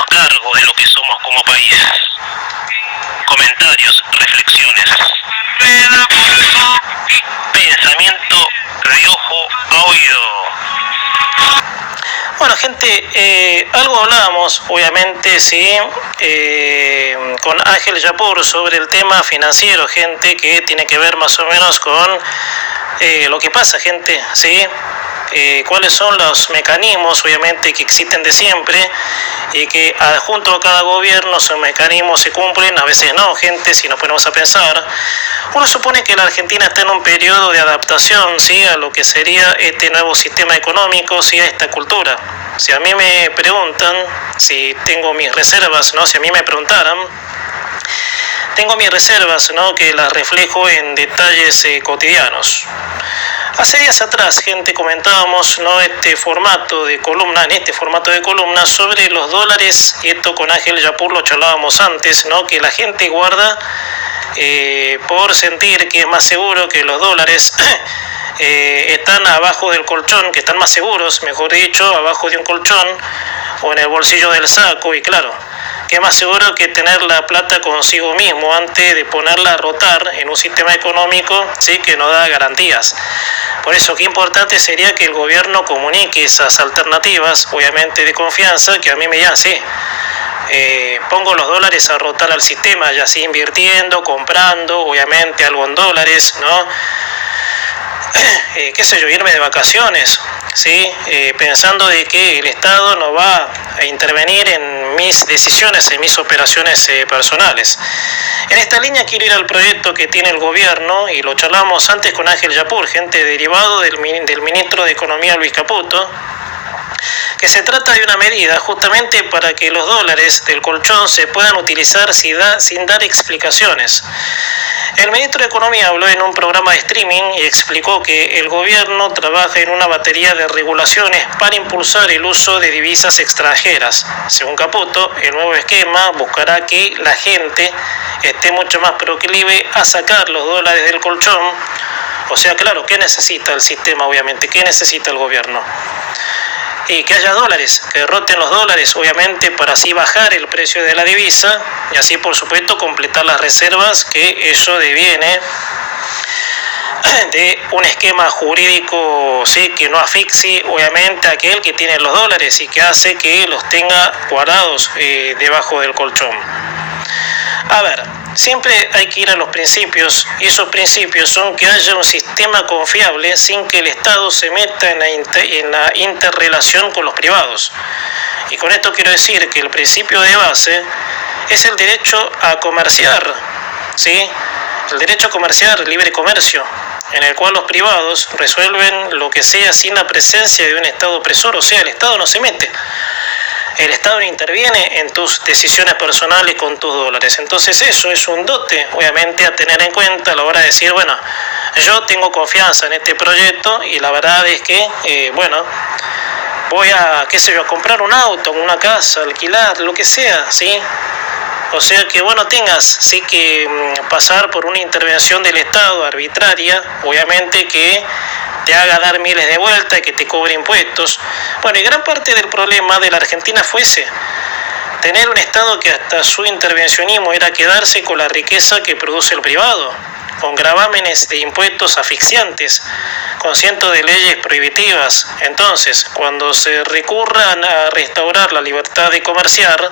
hacernos cargo de lo que somos como país. Comentarios, reflexiones. Pensamiento de ojo a oído. Bueno, gente, algo hablábamos, obviamente, sí, con Ángel Yapur sobre el tema financiero, gente, que tiene que ver más o menos con lo que pasa, gente, sí, cuáles son los mecanismos, obviamente, que existen de siempre y que junto a cada gobierno esos mecanismos se cumplen, a veces no, gente, si nos ponemos a pensar. Uno supone que la Argentina está en un periodo de adaptación, ¿sí?, a lo que sería este nuevo sistema económico, ¿sí?, a esta cultura. Si a mí me preguntan, si tengo mis reservas, ¿no?, si a mí me preguntaran, tengo mis reservas, ¿no?, que las reflejo en detalles cotidianos. Hace días atrás, gente, comentábamos, ¿no?, en este formato de columna sobre los dólares, y esto con Ángel Yapur lo charlábamos antes, ¿no?, que la gente guarda por sentir que es más seguro, que los dólares están abajo del colchón, que están más seguros, mejor dicho, abajo de un colchón o en el bolsillo del saco, y claro, que es más seguro que tener la plata consigo mismo antes de ponerla a rotar en un sistema económico, ¿sí?, que no da garantías. Por eso, qué importante sería que el gobierno comunique esas alternativas, obviamente de confianza, que a mí me digan, sí, pongo los dólares a rotar al sistema, ya sea invirtiendo, comprando, obviamente algo en dólares, ¿no? Qué sé yo, irme de vacaciones, ¿sí? Pensando de que el Estado no va a intervenir en mis decisiones, en mis operaciones personales. En esta línea quiero ir al proyecto que tiene el gobierno, y lo charlamos antes con Ángel Yapur, gente, derivado del ministro de Economía Luis Caputo, que se trata de una medida justamente para que los dólares del colchón se puedan utilizar sin dar explicaciones. El ministro de Economía habló en un programa de streaming y explicó que el gobierno trabaja en una batería de regulaciones para impulsar el uso de divisas extranjeras. Según Caputo, el nuevo esquema buscará que la gente esté mucho más proclive a sacar los dólares del colchón. O sea, claro, ¿qué necesita el sistema, obviamente? ¿Qué necesita el gobierno? Y que haya dólares, que roten los dólares, obviamente, para así bajar el precio de la divisa y así, por supuesto, completar las reservas, que eso deviene de un esquema jurídico, sí, que no asfixie, obviamente, a aquel que tiene los dólares y que hace que los tenga guardados debajo del colchón. A ver, siempre hay que ir a los principios, y esos principios son que haya un sistema confiable sin que el Estado se meta en la interrelación con los privados. Y con esto quiero decir que el principio de base es el derecho a comerciar, ¿sí? El derecho a comerciar, libre comercio, en el cual los privados resuelven lo que sea sin la presencia de un Estado opresor, o sea, el Estado no se mete. El Estado no interviene en tus decisiones personales con tus dólares. Entonces eso es un dote, obviamente, a tener en cuenta a la hora de decir, bueno, yo tengo confianza en este proyecto y la verdad es que, voy a, qué sé yo, a comprar un auto, una casa, alquilar, lo que sea, ¿sí? O sea que, bueno, tengas, sí, que pasar por una intervención del Estado arbitraria, obviamente, que te haga dar miles de vueltas y que te cobre impuestos. Bueno, y gran parte del problema de la Argentina fue ese, tener un Estado que hasta su intervencionismo era quedarse con la riqueza que produce el privado, con gravámenes de impuestos asfixiantes, con cientos de leyes prohibitivas. Entonces, cuando se recurran a restaurar la libertad de comerciar,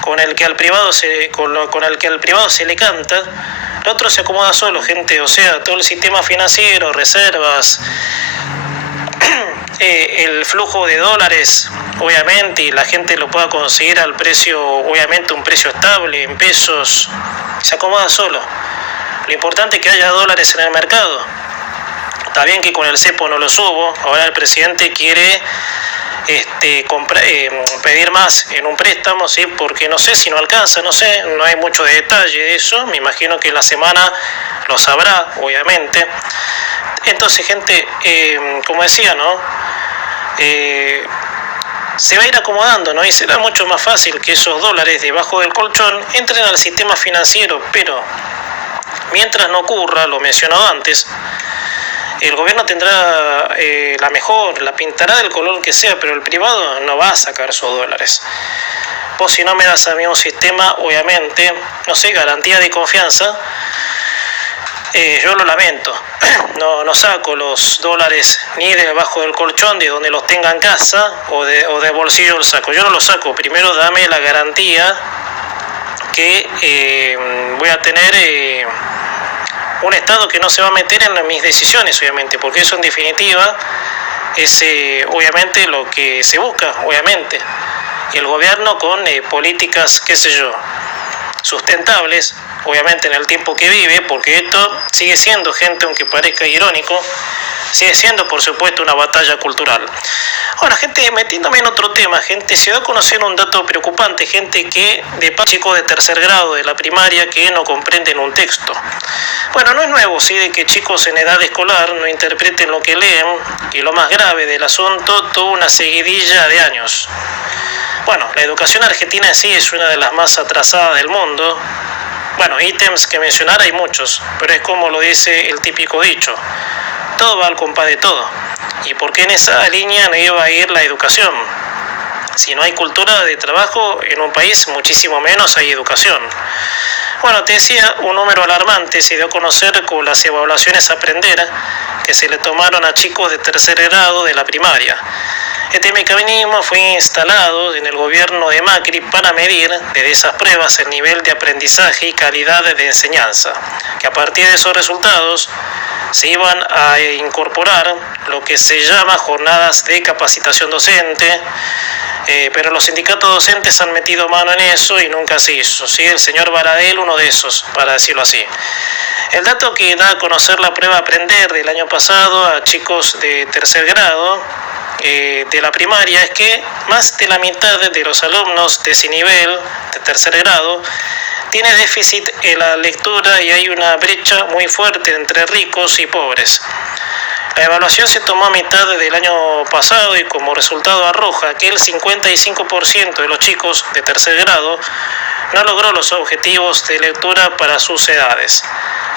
con el que al privado se le canta, el otro se acomoda solo, gente. O sea, todo el sistema financiero, reservas, el flujo de dólares, obviamente, y la gente lo pueda conseguir al precio, obviamente un precio estable, en pesos, se acomoda solo. Lo importante es que haya dólares en el mercado. Está bien que con el cepo no lo subo, ahora el presidente quiere pedir más en un préstamo, ¿sí? Porque no sé si no alcanza, no sé, no hay mucho detalle de eso, me imagino que en la semana lo sabrá, obviamente. Entonces, gente, como decía, ¿no? Se va a ir acomodando, ¿no? Y será mucho más fácil que esos dólares debajo del colchón entren al sistema financiero, pero mientras no ocurra, lo mencionado antes, El gobierno tendrá la mejor, la pintará del color que sea, pero el privado no va a sacar esos dólares. Vos si no me das a mí un sistema, obviamente, no sé, garantía de confianza, yo lo lamento. No saco los dólares ni debajo del colchón, de donde los tenga en casa, o de bolsillo los saco. Yo no los saco. Primero dame la garantía que voy a tener un Estado que no se va a meter en mis decisiones, obviamente, porque eso en definitiva es obviamente lo que se busca, obviamente. Y el gobierno con políticas, qué sé yo, sustentables, obviamente en el tiempo que vive, porque esto sigue siendo, gente, aunque parezca irónico, sigue siendo por supuesto una batalla cultural. Ahora, gente, metiéndome en otro tema, gente, se da a conocer un dato preocupante, gente, que de chicos de tercer grado de la primaria que no comprenden un texto. Bueno, no es nuevo, sí, de que chicos en edad escolar no interpreten lo que leen, y lo más grave del asunto, toda una seguidilla de años. Bueno, la educación argentina en sí es una de las más atrasadas del mundo. Bueno, ítems que mencionar hay muchos, pero es como lo dice el típico dicho: todo va al compás de todo. ¿Y por qué en esa línea no iba a ir la educación? Si no hay cultura de trabajo en un país, muchísimo menos hay educación. Bueno, te decía, un número alarmante se dio a conocer con las evaluaciones Aprender que se le tomaron a chicos de tercer grado de la primaria. Este mecanismo fue instalado en el gobierno de Macri para medir desde esas pruebas el nivel de aprendizaje y calidad de enseñanza, que a partir de esos resultados se iban a incorporar lo que se llama jornadas de capacitación docente, pero los sindicatos docentes han metido mano en eso y nunca se hizo. ¿Sí? El señor Baradel, uno de esos, para decirlo así. El dato que da a conocer la prueba Aprender del año pasado a chicos de tercer grado de la primaria es que más de la mitad de los alumnos de ese nivel, de tercer grado, tiene déficit en la lectura y hay una brecha muy fuerte entre ricos y pobres. La evaluación se tomó a mitad del año pasado y como resultado arroja que el 55% de los chicos de tercer grado no logró los objetivos de lectura para sus edades.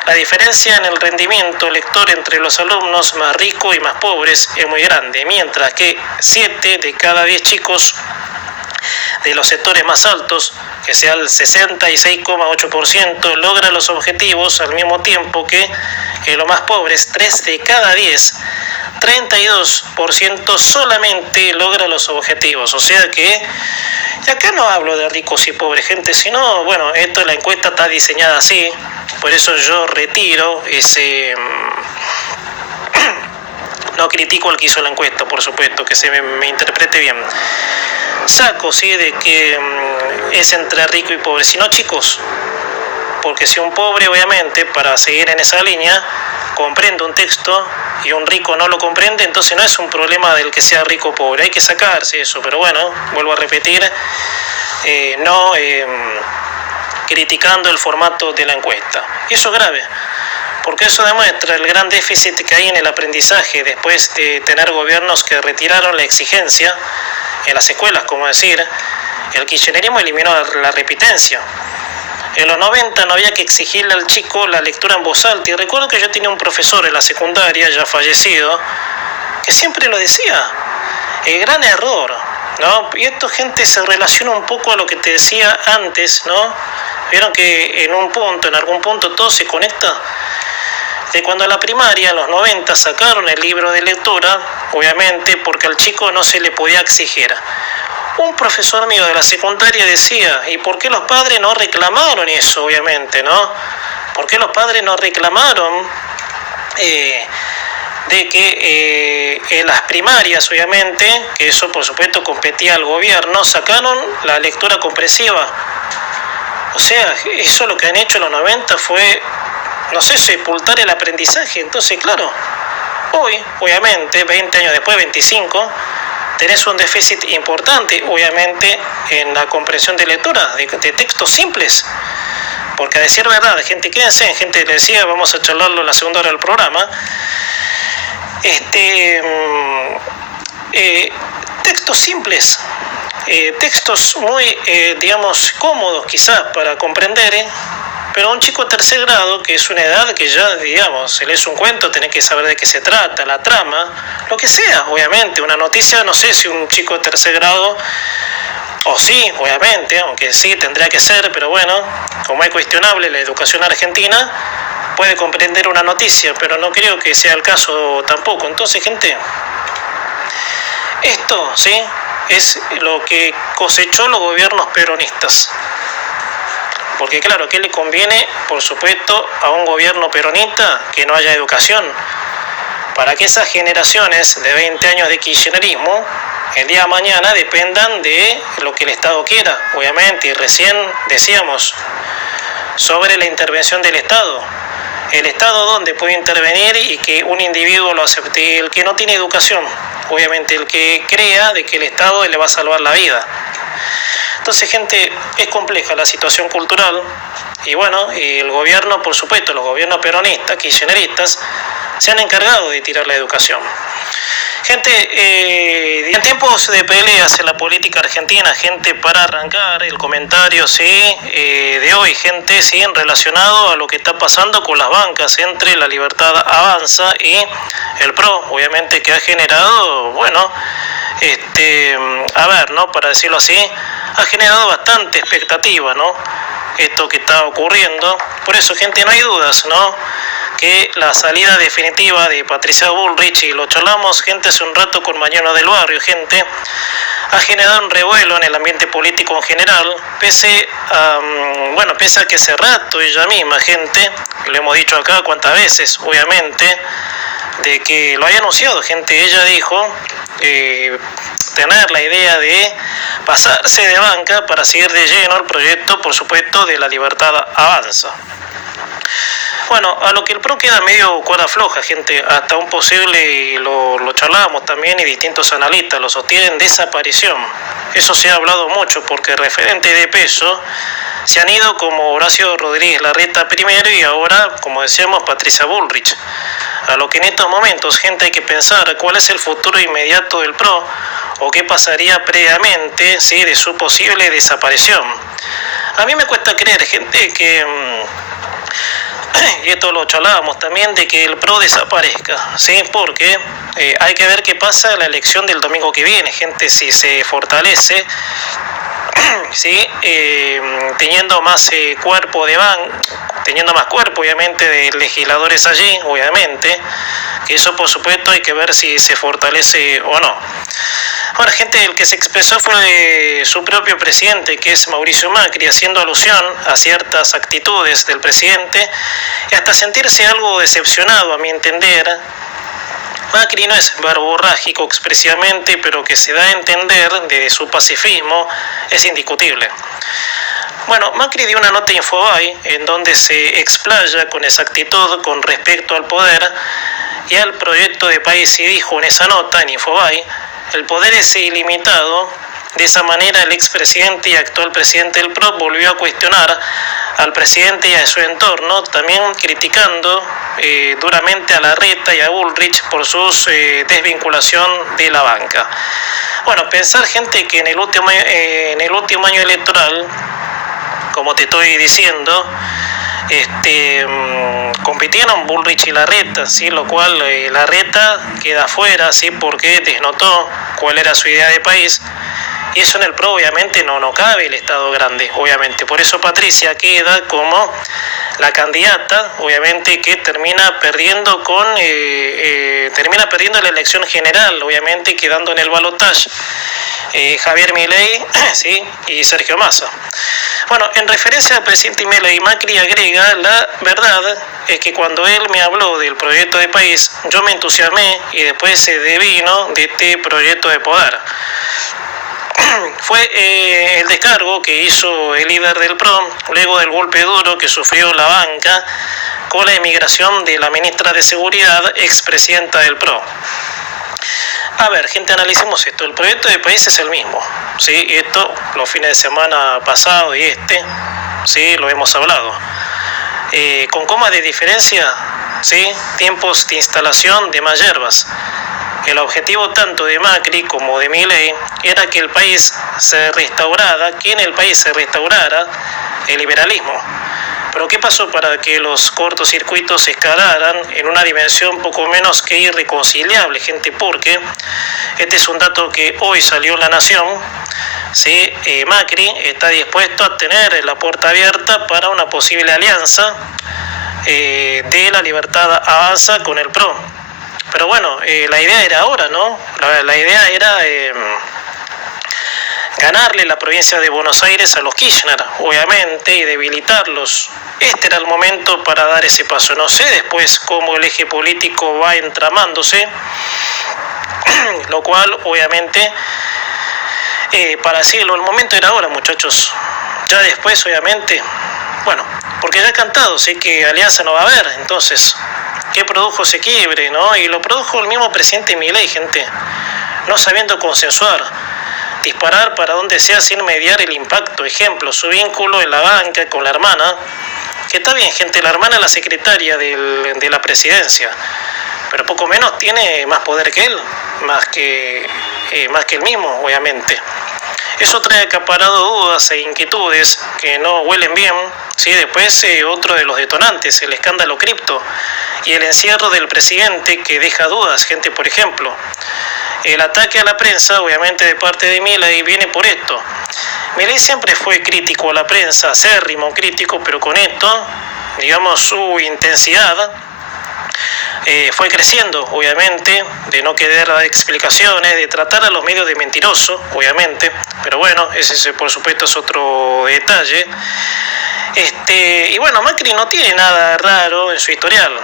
La diferencia en el rendimiento lector entre los alumnos más ricos y más pobres es muy grande, mientras que 7 de cada 10 chicos de los sectores más altos, que sea el 66,8%, logra los objetivos al mismo tiempo que los más pobres, 3 de cada 10, 32% solamente logra los objetivos. O sea que acá no hablo de ricos y pobres, gente, sino, bueno, la encuesta está diseñada así, por eso yo retiro ese... No critico al que hizo la encuesta, por supuesto, que se me interprete bien. Saco, sí, de que es entre rico y pobre, sino chicos, porque si un pobre, obviamente, para seguir en esa línea, comprende un texto y un rico no lo comprende, entonces no es un problema del que sea rico o pobre, hay que sacarse eso, pero bueno, vuelvo a repetir, no criticando el formato de la encuesta. Y eso es grave, porque eso demuestra el gran déficit que hay en el aprendizaje después de tener gobiernos que retiraron la exigencia en las escuelas, como decir, el kirchnerismo eliminó la repitencia. En los 90 no había que exigirle al chico la lectura en voz alta, y recuerdo que yo tenía un profesor en la secundaria, ya fallecido, que siempre lo decía, el gran error, ¿no? Y esto, gente, se relaciona un poco a lo que te decía antes, ¿no? Vieron que en algún punto todo se conecta. De cuando a la primaria, en los 90, sacaron el libro de lectura, obviamente porque al chico no se le podía exigir. Un profesor mío de la secundaria decía, ¿y por qué los padres no reclamaron eso, obviamente, no? ¿Por qué los padres no reclamaron de que en las primarias, obviamente, que eso por supuesto competía al gobierno, sacaron la lectura comprensiva? O sea, eso lo que han hecho en los 90 fue, no sé, sepultar el aprendizaje. Entonces, claro, hoy, obviamente, 20 años después, 25, tenés un déficit importante, obviamente, en la comprensión de lectura, de textos simples. Porque a decir verdad, gente, quédense, gente, le decía, vamos a charlarlo en la segunda hora del programa, textos simples, textos muy, digamos, cómodos quizás para comprender, Pero a un chico de tercer grado, que es una edad que ya, digamos, se lees un cuento, tenés que saber de qué se trata, la trama, lo que sea, obviamente. Una noticia, no sé si un chico de tercer grado, o sí, obviamente, aunque sí tendría que ser, pero bueno, como es cuestionable la educación argentina, puede comprender una noticia, pero no creo que sea el caso tampoco. Entonces, gente, esto, ¿sí?, es lo que cosechó los gobiernos peronistas. Porque claro, ¿qué le conviene, por supuesto, a un gobierno peronista? Que no haya educación. Para que esas generaciones de 20 años de kirchnerismo, el día de mañana dependan de lo que el Estado quiera, obviamente. Y recién decíamos sobre la intervención del Estado. El Estado, ¿dónde puede intervenir y que un individuo lo acepte? El que no tiene educación, obviamente, el que crea de que el Estado le va a salvar la vida. Entonces, gente, es compleja la situación cultural y bueno, el gobierno, por supuesto, los gobiernos peronistas, kirchneristas, se han encargado de tirar la educación. Gente, en tiempos de peleas en la política argentina, gente, para arrancar el comentario, ¿sí?, de hoy, gente, ¿sí?, relacionado a lo que está pasando con las bancas entre La Libertad Avanza y el PRO, obviamente, que ha generado, bueno, a ver, ¿no?, para decirlo así, ha generado bastante expectativa, ¿no?, esto que está ocurriendo. Por eso, gente, no hay dudas, ¿no?, que la salida definitiva de Patricia Bullrich, y lo charlamos, gente, hace un rato con Mariano del Barrio, gente, ha generado un revuelo en el ambiente político en general, pese a que hace rato ella misma, gente, lo hemos dicho acá cuántas veces, obviamente, de que lo había anunciado, gente, ella dijo tener la idea de pasarse de banca para seguir de lleno el proyecto, por supuesto, de La Libertad Avanza. Bueno, a lo que el PRO queda medio cuerda floja, gente, hasta un posible, lo charlábamos también, y distintos analistas lo sostienen, desaparición. Eso se ha hablado mucho porque referentes de peso se han ido, como Horacio Rodríguez Larreta primero y ahora, como decíamos, Patricia Bullrich. A lo que en estos momentos, gente, hay que pensar cuál es el futuro inmediato del PRO o qué pasaría previamente, ¿sí?, de su posible desaparición. A mí me cuesta creer, gente, que y esto lo charlábamos también, de que el PRO desaparezca, ¿sí?, porque hay que ver qué pasa en la elección del domingo que viene, gente, si se fortalece, ¿sí?, teniendo más cuerpo, obviamente, de legisladores allí, obviamente, que eso, por supuesto, hay que ver si se fortalece o no. Ahora, gente, el que se expresó fue su propio presidente, que es Mauricio Macri, haciendo alusión a ciertas actitudes del presidente y hasta sentirse algo decepcionado, a mi entender. Macri no es verborrágico expresivamente, pero que se da a entender de su pacifismo es indiscutible. Bueno, Macri dio una nota a Infobae en donde se explaya con exactitud con respecto al poder y al proyecto de país, y dijo en esa nota en Infobae: el poder es ilimitado. De esa manera, el expresidente y actual presidente del PRO volvió a cuestionar al presidente y a su entorno, también criticando duramente a Larreta y a Bullrich por su desvinculación de la banca. Bueno, pensar, gente, que en el último año electoral, como te estoy diciendo, compitieron Bullrich y Larreta, ¿sí?, lo cual Larreta queda afuera, ¿sí?, porque desnotó cuál era su idea de país, y eso en el PRO obviamente no cabe el Estado grande, obviamente. Por eso Patricia queda como la candidata, obviamente, que termina perdiendo la elección general, obviamente, quedando en el balotaje Javier Milei, ¿sí?, y Sergio Massa. Bueno, en referencia al presidente Milei, Macri agrega: la verdad es que cuando él me habló del proyecto de país, yo me entusiasmé y después se devino de este proyecto de poder. Fue el descargo que hizo el líder del PRO luego del golpe duro que sufrió la banca con la emigración de la ministra de Seguridad, expresidenta del PRO. A ver, gente, analicemos esto. El proyecto de país es el mismo, ¿sí? Esto, los fines de semana pasado y ¿sí?, lo hemos hablado. Con comas de diferencia, ¿sí?, tiempos de instalación de más hierbas. El objetivo tanto de Macri como de Milei era que en el país se restaurara el liberalismo. Pero ¿qué pasó para que los cortocircuitos escalaran en una dimensión poco menos que irreconciliable, gente? Porque este es un dato que hoy salió en La Nación. ¿Sí? Macri está dispuesto a tener la puerta abierta para una posible alianza de La Libertad Avanza con el PRO. Pero bueno, la idea era ahora, ¿no? La idea era ganarle la provincia de Buenos Aires a los Kirchner, obviamente, y debilitarlos. Este era el momento para dar ese paso. No sé después cómo el eje político va entramándose, lo cual, obviamente, para decirlo, el momento era ahora, muchachos. Ya después, obviamente, bueno, porque ya he cantado, sé que alianza no va a haber, entonces, ¿qué produjo ese quiebre, no? Y lo produjo el mismo presidente Milei, gente, no sabiendo consensuar, disparar para donde sea sin mediar el impacto. Ejemplo, su vínculo en la banca con la hermana, que está bien, gente, la hermana es la secretaria de la presidencia, pero poco menos tiene más poder que él, más que él mismo, obviamente. Eso trae acaparado dudas e inquietudes que no huelen bien, ¿sí? Después otro de los detonantes, el escándalo cripto y el encierro del presidente, que deja dudas, gente. Por ejemplo, el ataque a la prensa, obviamente de parte de Milei, viene por esto. Milei siempre fue crítico a la prensa, acérrimo crítico, pero con esto, digamos, su intensidad fue creciendo, obviamente, de no querer dar explicaciones, de tratar a los medios de mentiroso, obviamente, pero bueno, ese por supuesto es otro detalle. Y bueno, Macri no tiene nada raro en su historial.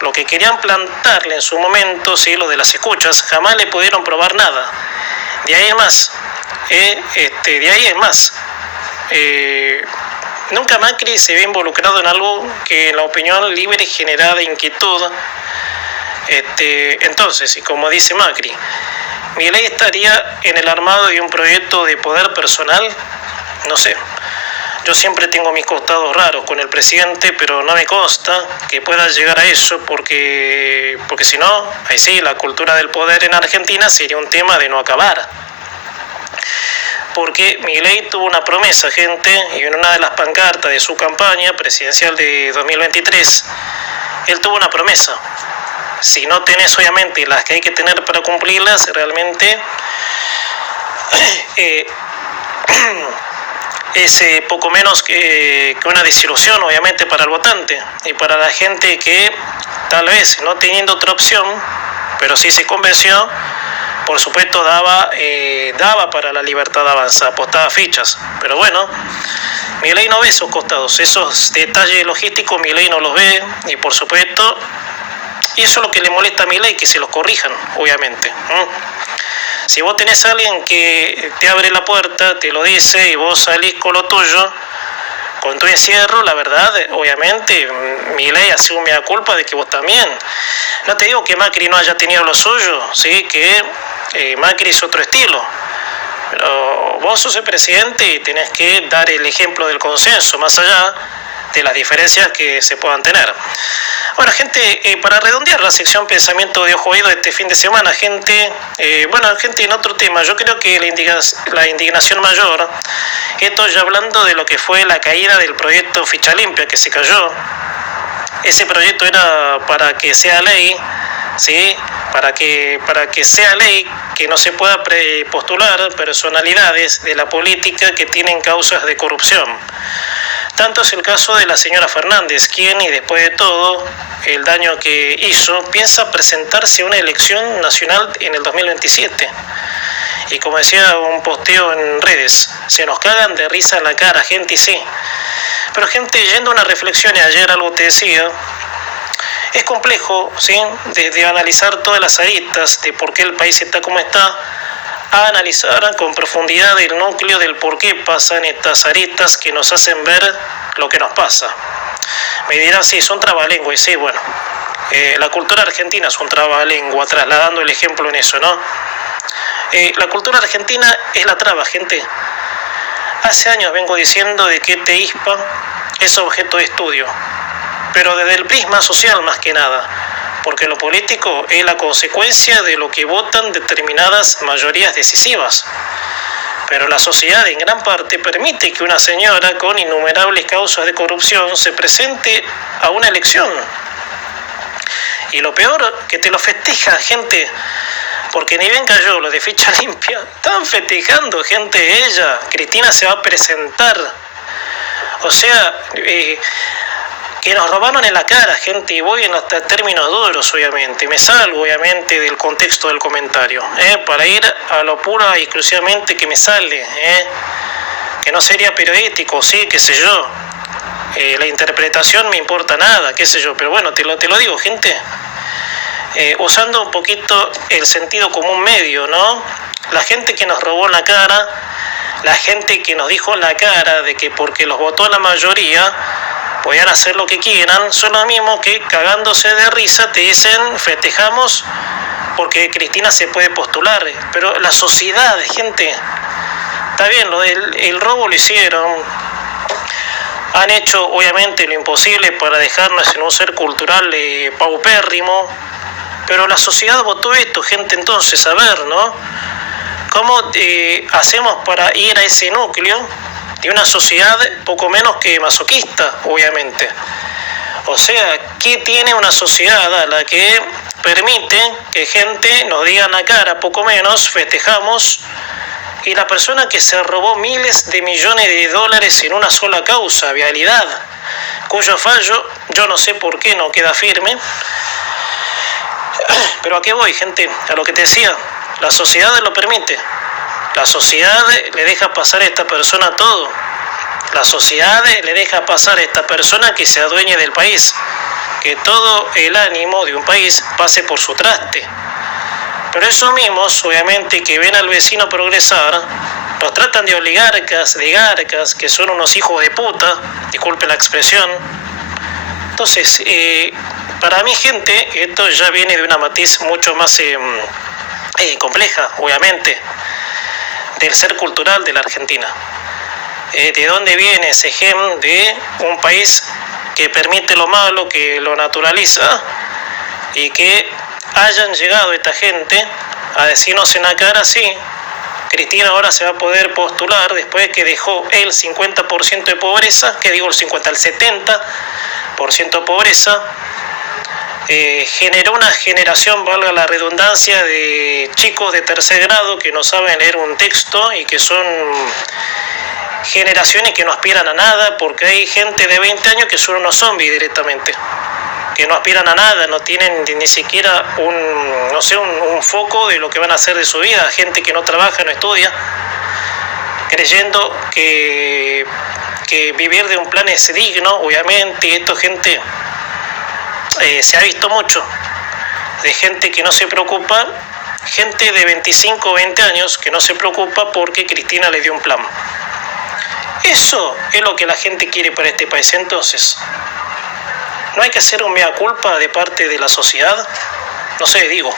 Lo que querían plantarle en su momento, sí, lo de las escuchas, jamás le pudieron probar nada. De ahí en más. Nunca Macri se ve involucrado en algo que en la opinión libre genera inquietud. Entonces, y como dice Macri, Milei estaría en el armado de un proyecto de poder personal, no sé. Yo siempre tengo mis costados raros con el presidente, pero no me consta que pueda llegar a eso, porque si no, ahí sí, la cultura del poder en Argentina sería un tema de no acabar. Porque Milei tuvo una promesa, gente, y en una de las pancartas de su campaña presidencial de 2023, él tuvo una promesa. Si no tenés, obviamente, las que hay que tener para cumplirlas, realmente es poco menos que una desilusión, obviamente, para el votante y para la gente que tal vez no teniendo otra opción, pero sí se convenció, por supuesto daba para La Libertad Avanza, apostaba fichas. Pero bueno, Milei no ve esos costados, esos detalles logísticos Milei no los ve, y por supuesto, y eso es lo que le molesta a Milei, que se los corrijan, obviamente. Si vos tenés a alguien que te abre la puerta, te lo dice, y vos salís con lo tuyo, con tu encierro, la verdad, obviamente, Milei asume la culpa de que vos también. No te digo que Macri no haya tenido lo suyo, ¿sí? Que Macri es otro estilo, pero vos sos el presidente y tenés que dar el ejemplo del consenso, más allá de las diferencias que se puedan tener. Bueno, gente, para redondear la sección Pensamiento de Ojo Oído de este fin de semana, gente, gente, en otro tema, yo creo que la indignación mayor, esto ya hablando de lo que fue la caída del proyecto Ficha Limpia, que se cayó. Ese proyecto era para que sea ley, ¿sí? Para que sea ley, que no se pueda postular personalidades de la política que tienen causas de corrupción. Tanto es el caso de la señora Fernández, quien, y después de todo el daño que hizo, piensa presentarse a una elección nacional en el 2027. Y como decía un posteo en redes, se nos cagan de risa en la cara, gente, y sí. Pero gente, yendo a una reflexión, y ayer algo te decía, es complejo, ¿sí?, de analizar todas las aristas de por qué el país está como está, a analizar con profundidad el núcleo del por qué pasan estas aristas que nos hacen ver lo que nos pasa. Me dirán, sí, son trabalenguas, y sí, bueno, la cultura argentina es un trabalengua, trasladando el ejemplo en eso, ¿no? La cultura argentina es la traba, gente. Hace años vengo diciendo de que este ISPA es objeto de estudio, pero desde el prisma social más que nada, porque lo político es la consecuencia de lo que votan determinadas mayorías decisivas. Pero la sociedad en gran parte permite que una señora con innumerables causas de corrupción se presente a una elección. Y lo peor, que te lo festeja gente, porque ni bien cayó lo de ficha limpia, estaban festejando gente, ella, Cristina se va a presentar. O sea, que nos robaron en la cara, gente, y voy en los términos duros, obviamente, me salgo, obviamente, del contexto del comentario, para ir a lo puro y exclusivamente que me sale, que no sería periodístico, sí, qué sé yo, la interpretación me importa nada, qué sé yo, pero bueno, te lo digo, gente, usando un poquito el sentido común medio, ¿no? La gente que nos robó en la cara, la gente que nos dijo en la cara de que porque los votó la mayoría, podían hacer lo que quieran, son los mismos que cagándose de risa te dicen festejamos porque Cristina se puede postular. Pero la sociedad, gente, está bien, lo del robo lo hicieron, han hecho obviamente lo imposible para dejarnos en un ser cultural paupérrimo, pero la sociedad votó esto, gente, entonces, a ver, ¿no? ¿Cómo hacemos para ir a ese núcleo de una sociedad poco menos que masoquista, obviamente? O sea, ¿qué tiene una sociedad a la que permite que gente nos diga en la cara, poco menos, festejamos, y la persona que se robó miles de millones de dólares en una sola causa, vialidad, cuyo fallo, yo no sé por qué no queda firme, pero ¿a qué voy, gente? A lo que te decía, la sociedad lo permite. La sociedad le deja pasar a esta persona todo. La sociedad le deja pasar a esta persona que se adueñe del país. Que todo el ánimo de un país pase por su traste. Pero esos mismos, obviamente, que ven al vecino progresar, los tratan de oligarcas, de garcas, que son unos hijos de puta, disculpe la expresión. Entonces, para mí, gente, esto ya viene de una matiz mucho más compleja, obviamente, del ser cultural de la Argentina. ¿De dónde viene ese gen de un país que permite lo malo, que lo naturaliza, y que hayan llegado esta gente a decirnos en la cara, sí, Cristina ahora se va a poder postular después que dejó el 50% de pobreza, que digo el 50, el 70% de pobreza, generó una generación, valga la redundancia, de chicos de tercer grado que no saben leer un texto y que son generaciones que no aspiran a nada, porque hay gente de 20 años que son unos zombies directamente, que no aspiran a nada, no tienen ni siquiera un foco de lo que van a hacer de su vida, gente que no trabaja, no estudia, creyendo que vivir de un plan es digno, obviamente, y esto, gente, se ha visto mucho, de gente que no se preocupa, gente de 25 o 20 años que no se preocupa porque Cristina le dio un plan. Eso es lo que la gente quiere para este país. Entonces, ¿no hay que hacer un mea culpa de parte de la sociedad? No sé, digo.